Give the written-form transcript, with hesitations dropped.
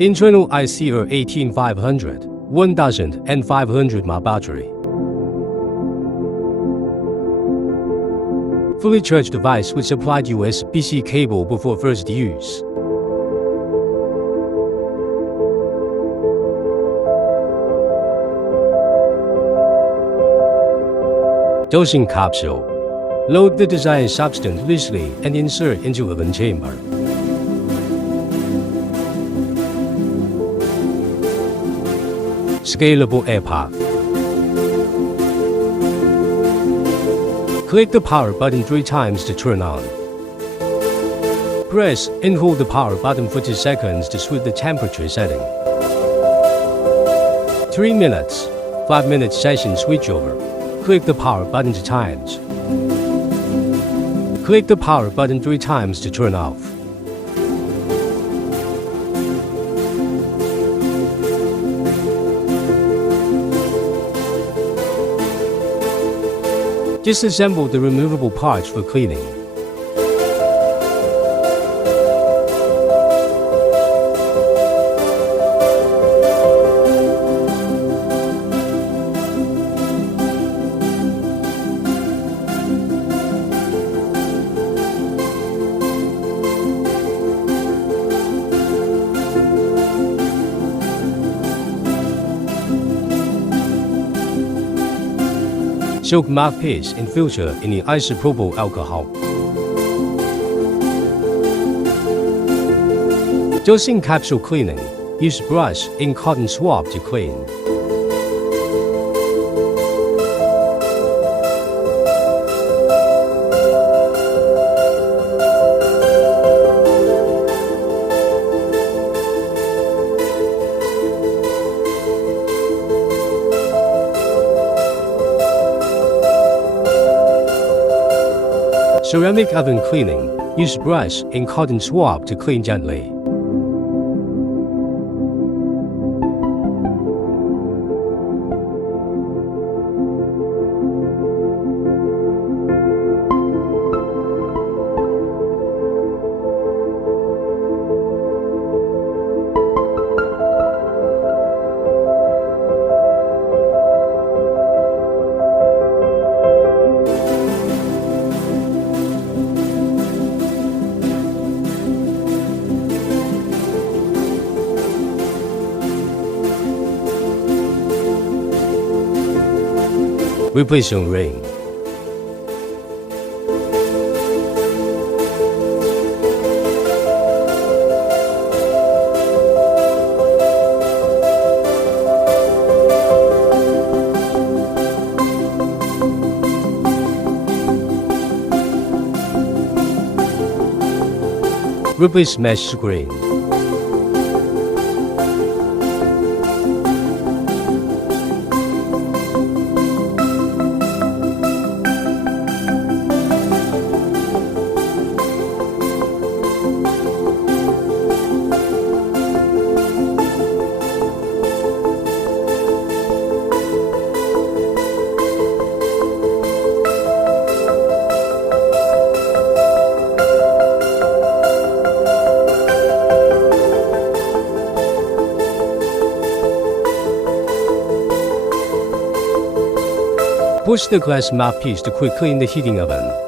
Internal IC 18500, 1500 mAh battery. Fully charged device with supplied USB-C cable before first use. Dosing capsule. Load the desired substance loosely and insert into oven chamber. Scalable air path. Click the power button 3 times to turn on. Press and hold the power button for 2 seconds to switch the temperature setting. 3 minutes, 5 minutes session switchover. Click the power button 2 times. Click the power button 3 times to turn off. Disassemble the removable parts for cleaning. Soak mouthpiece and filter in the isopropyl alcohol. Dosing capsule cleaning. Use brush and cotton swab to clean. Ceramic oven cleaning. Use brush and cotton swab to clean gently. Replacement ring. Replace mesh screen. Push the glass mouthpiece to quick clean the heating oven.